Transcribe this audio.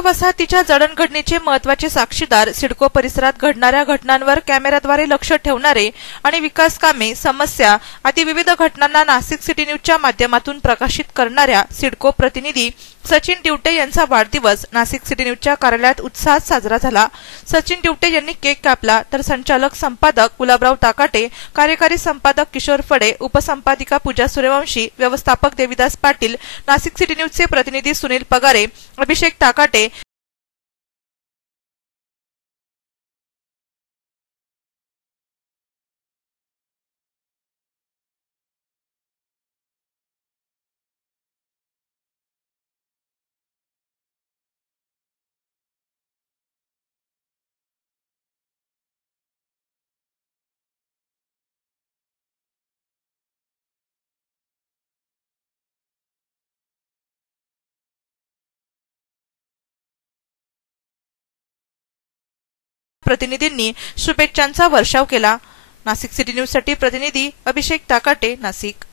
सिडको वसाहतीच्या जडणघडणीचे महत्त्वाचे साक्षीदार, सिडको परिसरात घडणाऱ्या घटनांवर कॅमेऱ्याद्वारे लक्ष ठेवणारे आणि विकास कामे, समस्या आदी विविध घटनांना नाशिक सिटी न्यूजच्या माध्यमातून प्रकाशित करणाऱ्या सिडको प्रतिनिधी सचिन दिवटे यांचा वाढदिवस नाशिक सिटी न्यूजच्या कार्यालयात उत्साहात साजरा झाला। सचिन दिवटे यांनी केक कापला, तर संचालक संपादक गुलाबराव ताकाटे, कार्यकारी संपादक किशोर फडे, उपसंपादिका पूजा सूर्यवंशी, व्यवस्थापक देविदास पाटील, नाशिक सिटी न्यूजचे प्रतिनिधी सुनील पगारे, अभिषेक ताकाटे प्रतिनिधींनी शुभेच्छांचा वर्षाव केला। नाशिक सिटी न्यूज साठी प्रतिनिधी अभिषेक ताकाटे, नाशिक।